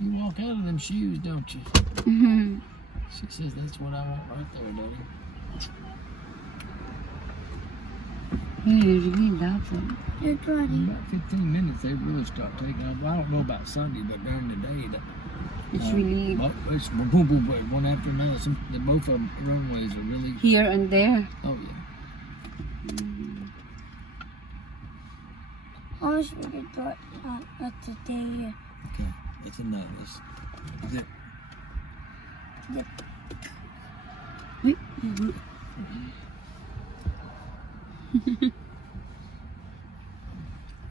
You walk out of them shoes, don't you? Mm-hmm. She says that's what I want right there, Daddy. Yeah, you really love them. You're driving. In about 15 minutes, they really start taking off. I don't know about Sunday, but during the day, It's really it's boom, boom, boom, boom, one after another. Both of them runways are really. here and there. Oh yeah. I wish we could do it at the day. Okay, that's enough. That's it.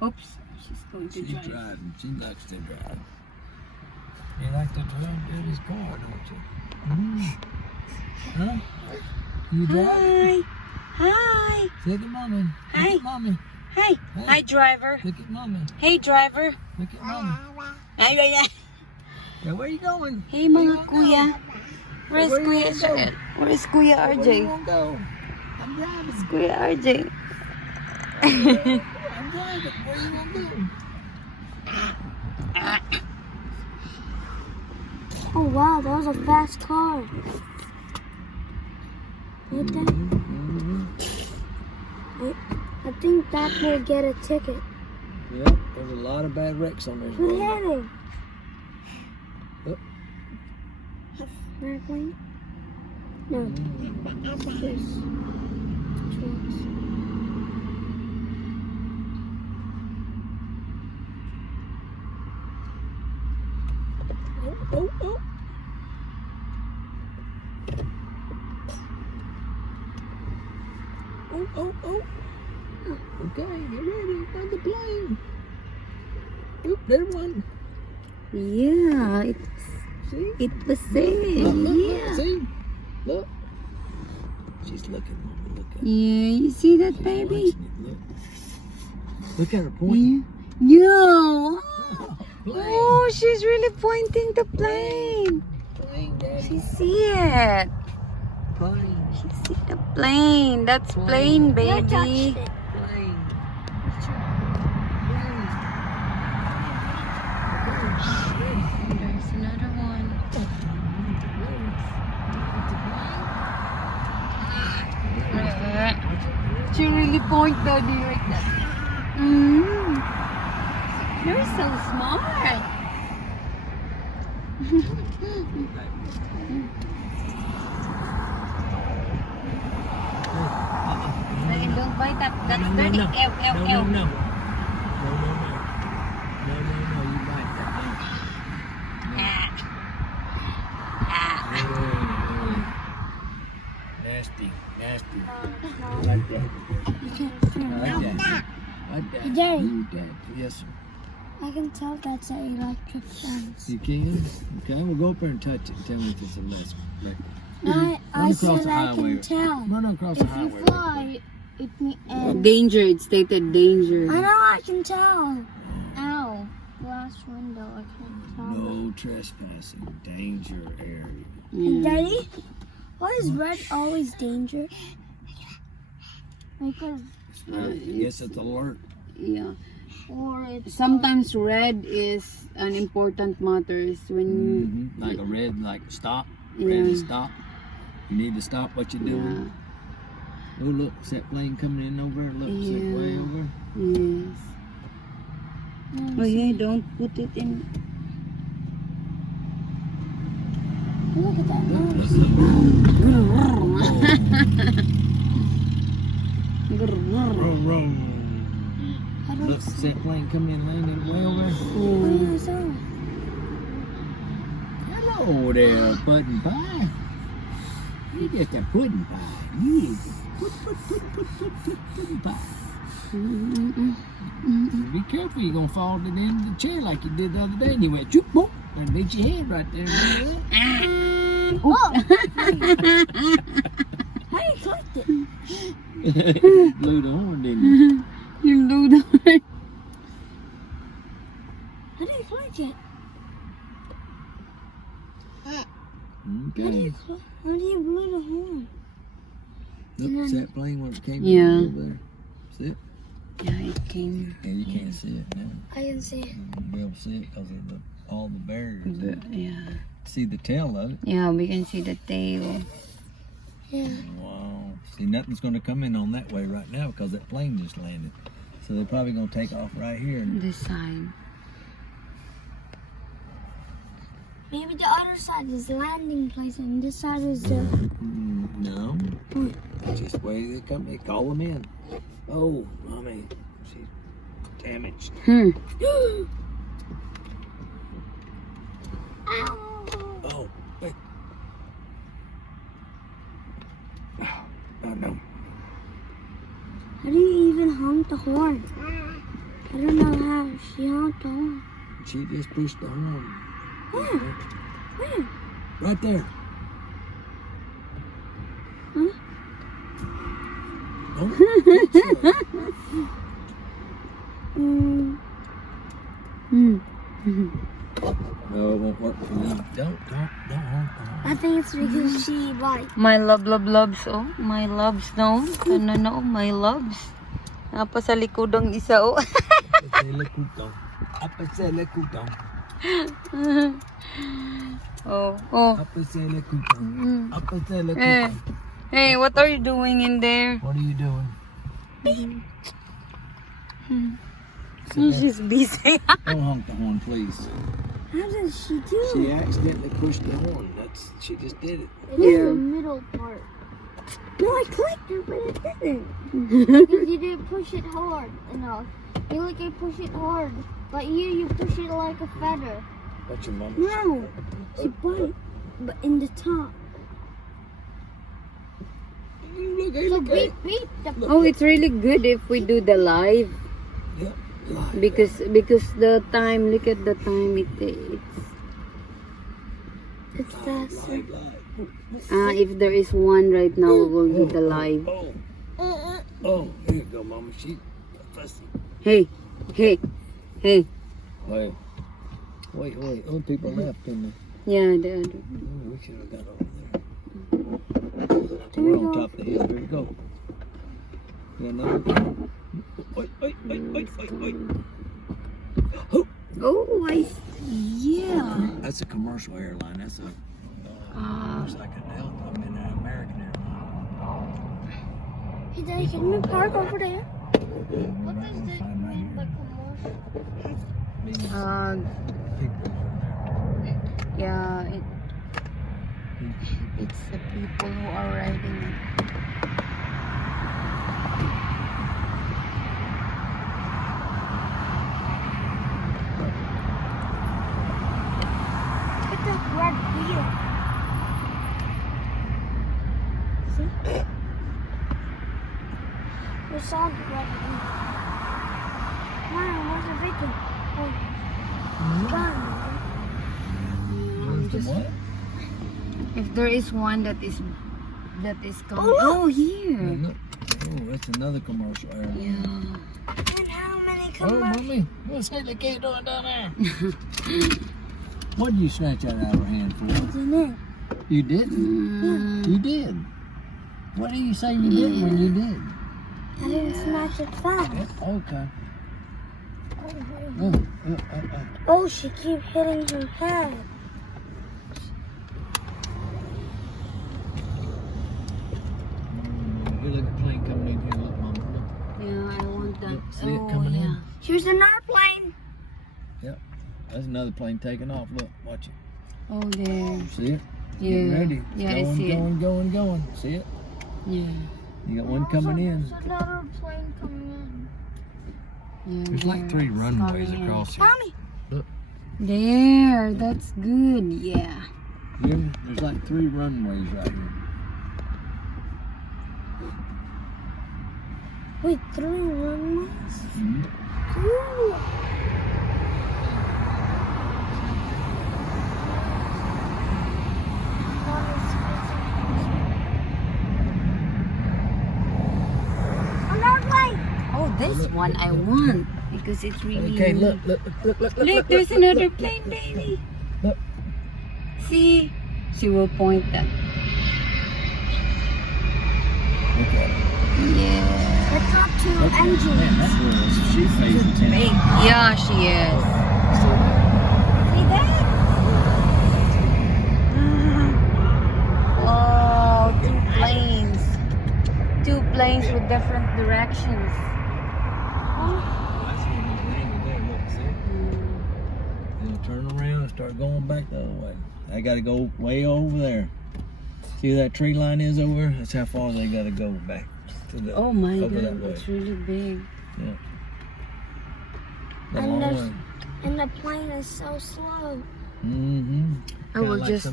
Oops, she's going to She's drive. driving. She likes to drive. You like to drive Daddy's car, don't you? Huh? You drive? Hi. Look at mommy. Hi. Look at mommy. Hi. Hi, driver. Look at mommy. Hey, driver. Look at mommy. Ay, ay, ay. Yeah, where you going? Hey, mga kuya. Where's Where you Kuya wanna go? Shred? Where's Kuya Where you RJ? want to go? I'm driving. Kuya RJ. I'm driving. Where you want to go? Oh wow, that was a fast car. Right there. I think that will get a ticket. Yep, there's a lot of bad wrecks on this Who's road. heading? Yep. Airplane? No. Just trucks. Oh, oh. Oh, oh, oh. Okay, get ready. Another plane. Oop, there's one. Yeah, See? it was Look, saying. look, look, Yeah. see? Look. She's looking, Mama. Look at her. Yeah, you see that, She's baby? watching it, Look. Look at her pointing. Yeah. Yeah. Plane. Oh, she's really pointing the plane. Plane, Daddy. She see it. Plane. She see the plane. That's plane, I baby. touched it. Plane. There's another one. She really point Daddy like that. You're so smart. Hey, don't bite that. That's dirty. Ew, ew, No, ew. no. You bite that. Nasty. I like that. You can't turn I it like that. Like that. Daddy. You that. Yes, sir. I can tell that's an electric fence. You can? Okay, we'll go up there and touch it and tell me if it's a less. I across said the I highway. can tell. Run across the If you highway. fly, Danger. It stated danger. I know I can tell. Ow. Glass window, I can't tell. No trespassing. Danger area. And Daddy, why is red always danger? Because, Yes, it's alert. Yeah. or it's Sometimes red is an important matters when Like a red, like stop. Yeah. Red is stop. You need to stop what you're yeah. doing. Oh, look, is that plane coming in over there? Look, is it way over? Yes. Oh yeah, don't put it in. Look at that. Vroom, vroom. I don't Look, is that plane coming in landing way over there? see it. Hello there, pudding pie. You just a pudding pie. You is a pudding pie. Be careful, you're gonna fall to the end of the chair like you did the other day, and you went choop boop and beat your head right there. Oh! How you clicked it? Blew the horn, didn't you? You do that. How do you click it? Okay. How do you blow the horn? Look, is that plane when it came Yeah. over there? See it? Yeah, it came. Yeah, you can't see it now. I can see it. You'll be able to see it because of all the barriers. Yeah. See the tail of it. Yeah, we can see the tail. Yeah. Wow. See, nothing's going to come in on that way right now because that plane just landed. So they're probably going to take off right here. This side. Maybe the other side is the landing place and this side is the... No. Just the way they come. They call them in. Oh, mommy. She's damaged. Hmm. Ow. Oh, wait. Oh, no. How do you even honk the horn? I don't know how she honked the horn. She just pushed the horn. Where? Where? Right there. Huh? Oh, no, it won't work for you. Don't honk the horn. I think it's because she like... My loves, oh. My loves, no. No, my loves. Napa sa likod ang isa, oh. Apa sa lekutong. Oh. Apa sa lekutong. Apa sa Eh. lekutong. Hey, what are you doing in there? What are you doing? She's busy. Don't honk the horn, please. How did she do it? She accidentally pushed the horn. She just did it. It is the middle part. No, I clicked it, but it didn't. Because you didn't push it hard enough. You like I push it hard, but you push it like a feather. What's your mama? No, she put it, but in the top. So beep beep. Oh, it's really good if we do the live. Yep. Live. Because the time, look at the time it takes. It's faster. If there is one right now, we will do the live. Oh, here you go, mama. She fussy. Hey. Wait. Oh, people left, didn't they? Yeah, the other. Oh, we should have got over there. We're on top of the hill. Here you go. You got another one? Wait. Oh, yeah. That's a commercial airline. That's a looks like an American airline. Hey, Daddy, can we park over there? What does it mean by Yeah, it's the people who are riding it. Look at that red wheel. See? We saw the red wheel. Mom, where's the victim? Oh, gone. What? If there is one that is coming. Oh, here. Oh, that's another commercial airline. Yeah. And how many Oh, come mommy, what's that the cat doing down there? What did you snatch that out of her hand for? Didn't You didn't? You did. What do you say you did when you did? I didn't smash it fast. Okay. Oh, she keeps hitting her head. Look at the plane coming in here. Look, Mama. Look. Yeah, I want that. See it coming in? Here's another plane. Yep. That's another plane taking off. Look, watch it. Oh, there. See it? Yeah. Getting ready. It's Yeah, I going, see it. going. See it? Yeah. You got one coming in. There's another plane coming Yeah. There's like 3 runways coming in. across in. here. Mommy. There, that's good. Yeah. Here, there's like 3 runways right here. Wait, 3 runways? Mm-hmm. Cool. Another plane. Oh, this one I want because it's really. Okay, look. Look, there's another plane, baby. Look. See, she will point that. Look at it. Yeah. The top two engines. Man, that girl is, she pays attention. Yeah, she is. See that? Oh, two planes. Two planes with different directions. That's when it landed there. Look, see? Then turn around and start going back the other way. I got to go way over there. See where that tree line is over there? That's how far they got to go back. To the, Oh my over that god, way. it's really big. Yeah. The And long there's- one. And the plane is so slow. Mm-hmm. I will just